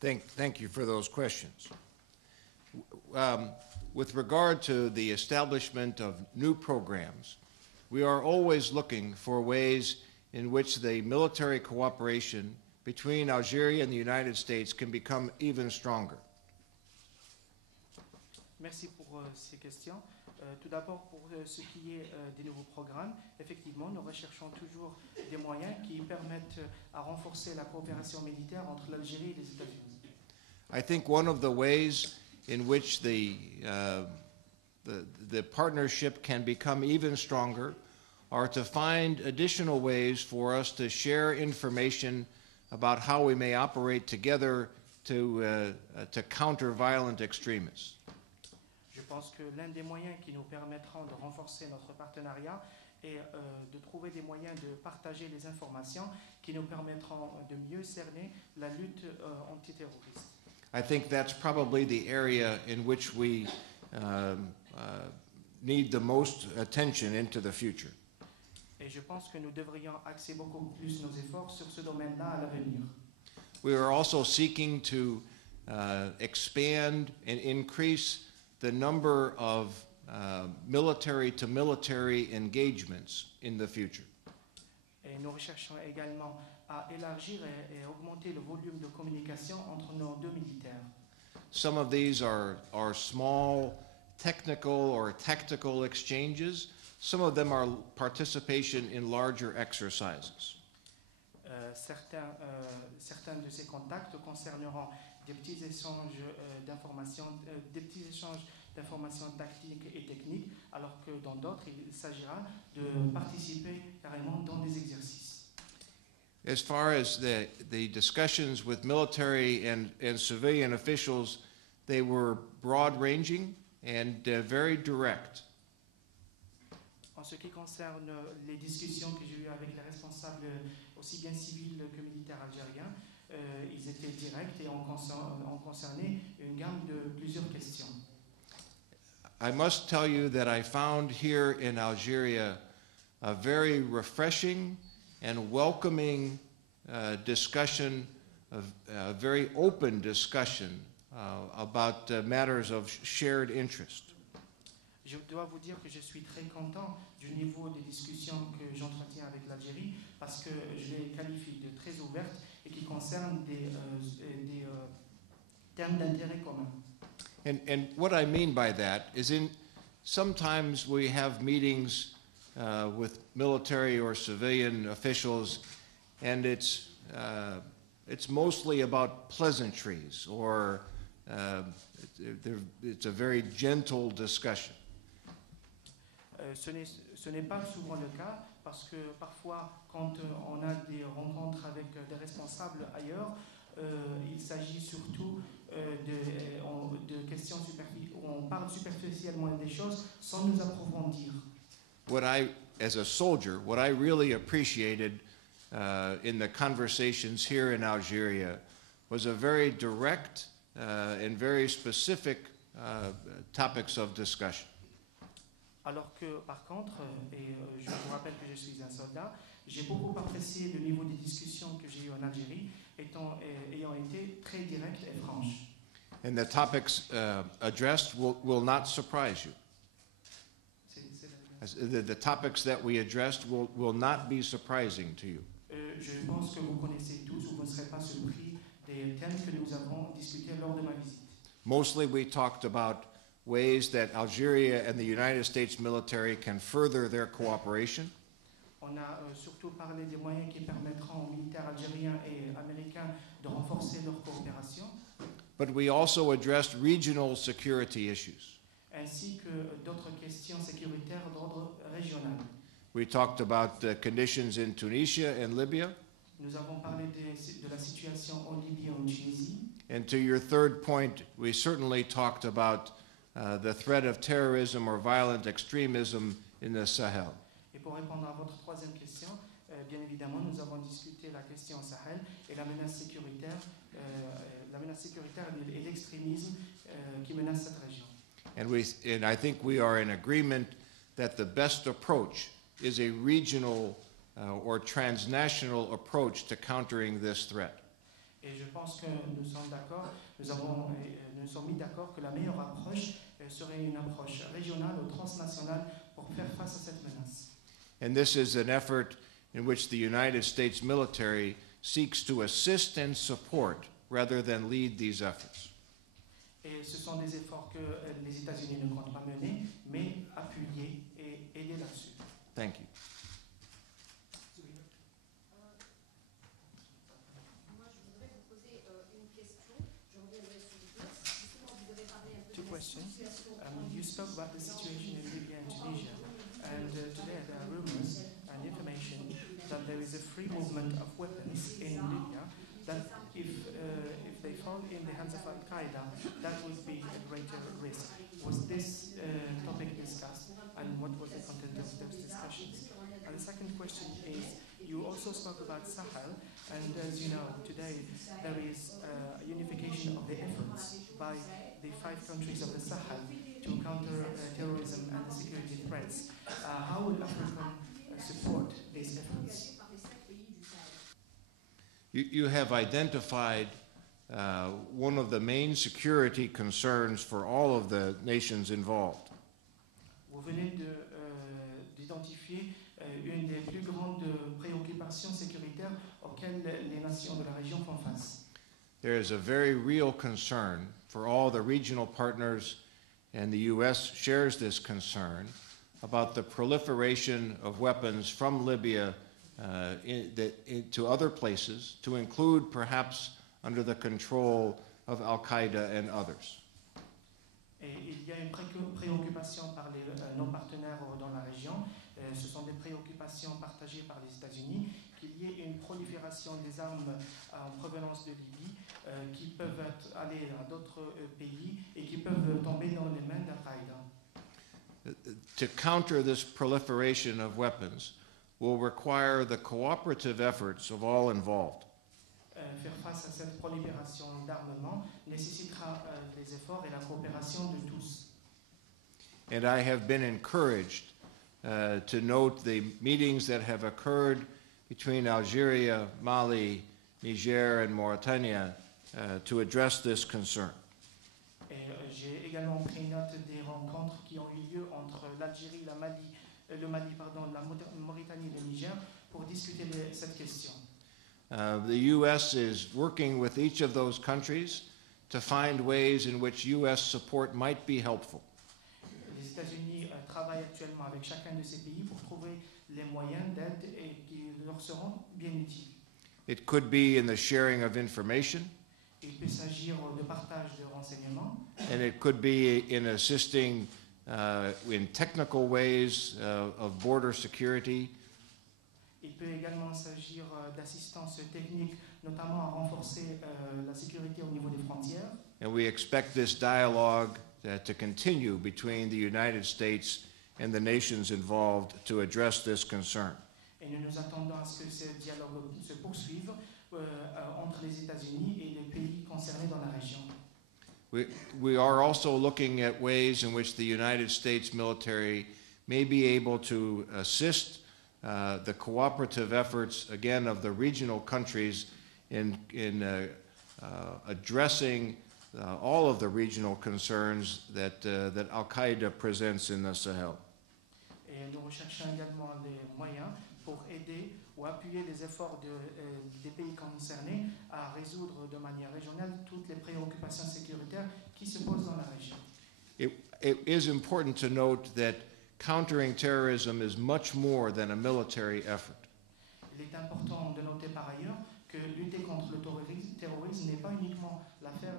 Thank you for those questions. With regard to the establishment of new programs, we are always looking for ways in which the military cooperation between Algeria and the United States can become even stronger. Merci pour ces questions. Tout d'abord, pour ce qui est des nouveaux programmes, effectivement, nous recherchons toujours des moyens qui permettent à renforcer la coopération militaire entre l'Algérie et les États-Unis. I think one of the ways in which the partnership can become even stronger are to find additional ways for us to share information about how we may operate together to counter violent extremists. Je pense que l'un des moyens qui nous permettront de renforcer notre partenariat est de trouver des moyens de partager les informations qui nous permettront de mieux cerner la lutte antiterroriste. I think that's probably the area in which we need the most attention into the future. Et je pense que nous devrions axer beaucoup plus nos efforts sur ce domaine-là à l'avenir. We are also seeking to expand and increase the number of military-to-military engagements in the future. Et nous recherchons également à élargir et augmenter le volume de communication entre nos deux militaires. Some of these are small technical or tactical exchanges. Some of them are participation in larger exercises. Certains de ces contacts concerneront des petits échanges d'informations tactiques et techniques, alors que dans d'autres, il s'agira de participer carrément dans des exercices. As far as the discussions with military and civilian officials, they were broad-ranging and very direct. En ce qui concerne les discussions que j'ai eues avec les responsables, aussi bien civils que militaires algériens, ils étaient directs et ont concerné une gamme de plusieurs questions. I must tell you that I found here in Algeria a very refreshing and welcoming discussion, a very open discussion about matters of shared interest. Je dois vous dire que je suis très content du niveau des discussions que j'entretiens avec l'Algérie parce que je les qualifie de très ouvertes et qui concernent des thèmes d'intérêt commun. And what I mean by that is sometimes we have meetings with military or civilian officials, and it's mostly about pleasantries or it's a very gentle discussion. Ce n'est pas souvent le cas parce que parfois quand on a des rencontres avec des responsables ailleurs, il s'agit surtout de questions superficielles où on parle superficiellement des choses sans nous approfondir. As a soldier, what I really appreciated in the conversations here in Algeria was a very direct and very specific topics of discussion. Alors que, par contre, et je vous rappelle que je suis un soldat, j'ai beaucoup apprécié le niveau des discussions que j'ai eues en Algérie, ayant été très directes et franches. And the topics addressed will not surprise you. The topics that we addressed will not be surprising to you. Je pense que vous connaissez tous ou vous ne serez pas surpris des thèmes que nous avons discutés lors de ma visite. Mostly we talked about ways that Algeria and the United States military can further their cooperation. On a surtout parlé des moyens qui permettront aux militaires algériens et américains de renforcer leur coopération. But we also addressed regional security issues. Ainsi que d'autres questions sécuritaires d'ordre régional. We talked about the conditions in Tunisia and Libya. Nous avons parlé de la situation en Libye et en Tunisie. And to your third point, we certainly talked about the threat of terrorism or violent extremism in the Sahel. Et pour répondre à votre troisième question, bien évidemment, nous avons discuté la question Sahel et la menace sécuritaire et l'extrémisme qui menace cette région. And I think we are in agreement that the best approach is a regional or transnational approach to countering this threat. Et je pense que nous sommes d'accord, nous sommes mis d'accord que la meilleure approche serait une approche régionale ou transnationale pour faire face à cette menace. And this is an effort in which the United States military seeks to assist and support rather than lead these efforts. Et ce sont des efforts que les États-Unis ne comptent pas mener, mais appuyer et aider là-dessus. Thank you. Two questions. You spoke about the situation in Libya and Tunisia, and today there are rumors and information that there is a free movement of weapons in Libya, that if they fall in the hands of Al-Qaeda, that would be a greater risk. Was this topic discussed, and what was the content of those discussions? And the second question is, you also spoke about Sahel, and as you know, today there is a unification of the efforts by the 5 countries of the Sahel to counter terrorism and the security threats. How will Africa support these efforts? You have identified one of the main security concerns for all of the nations involved. Vous venez d'identifier une des plus grandes préoccupations sécuritaires auxquelles les nations de la région font face. There is a very real concern for all the regional partners, and the U.S. shares this concern about the proliferation of weapons from Libya to other places, to include perhaps under the control of Al-Qaeda and others. Et il y a une préoccupation par nos partenaires dans la région. Ce sont des préoccupations partagées par les États-Unis, qu'il y ait une prolifération des armes en provenance de Libye qui peuvent aller à d'autres pays et qui peuvent tomber dans les mains d'Al-Qaïda. To counter this proliferation of weapons will require the cooperative efforts of all involved. Faire face à cette prolifération d'armement nécessitera les efforts et la coopération de tous. And I have been encouraged to note the meetings that have occurred between Algeria, Mali, Niger, and Mauritania to address this concern. Et j'ai également pris note des rencontres qui ont eu lieu entre l'Algérie, la Mauritanie et le Niger pour discuter de cette question. The U.S. is working with each of those countries to find ways in which U.S. support might be helpful. Les États-Unis travaillent actuellement avec chacun de ces pays pour trouver les moyens d'aide et qui leur seront bien utiles. It could be in the sharing of information, Il peut s'agir de partage de renseignements, and it could be in assisting in technical ways of border security. il peut également s'agir d'assistance technique, notamment à renforcer la sécurité au niveau des frontières. And we expect this dialogue to continue between the United States and the nations involved to address this concern. Et nous nous attendons à ce que ce dialogue se poursuive entre les États-Unis et les pays concernés dans la région. We are also looking at ways in which the United States military may be able to assist the cooperative efforts, again, of the regional countries in addressing all of the regional concerns that Al-Qaeda presents in the Sahel. Et nous recherchons également des moyens pour aider ou appuyer les efforts des pays concernés à résoudre de manière régionale toutes les préoccupations sécuritaires qui se posent dans la région. It is important to note that countering terrorism is much more than a military effort. Il est important de noter par ailleurs que lutter contre le terrorisme n'est pas uniquement l'affaire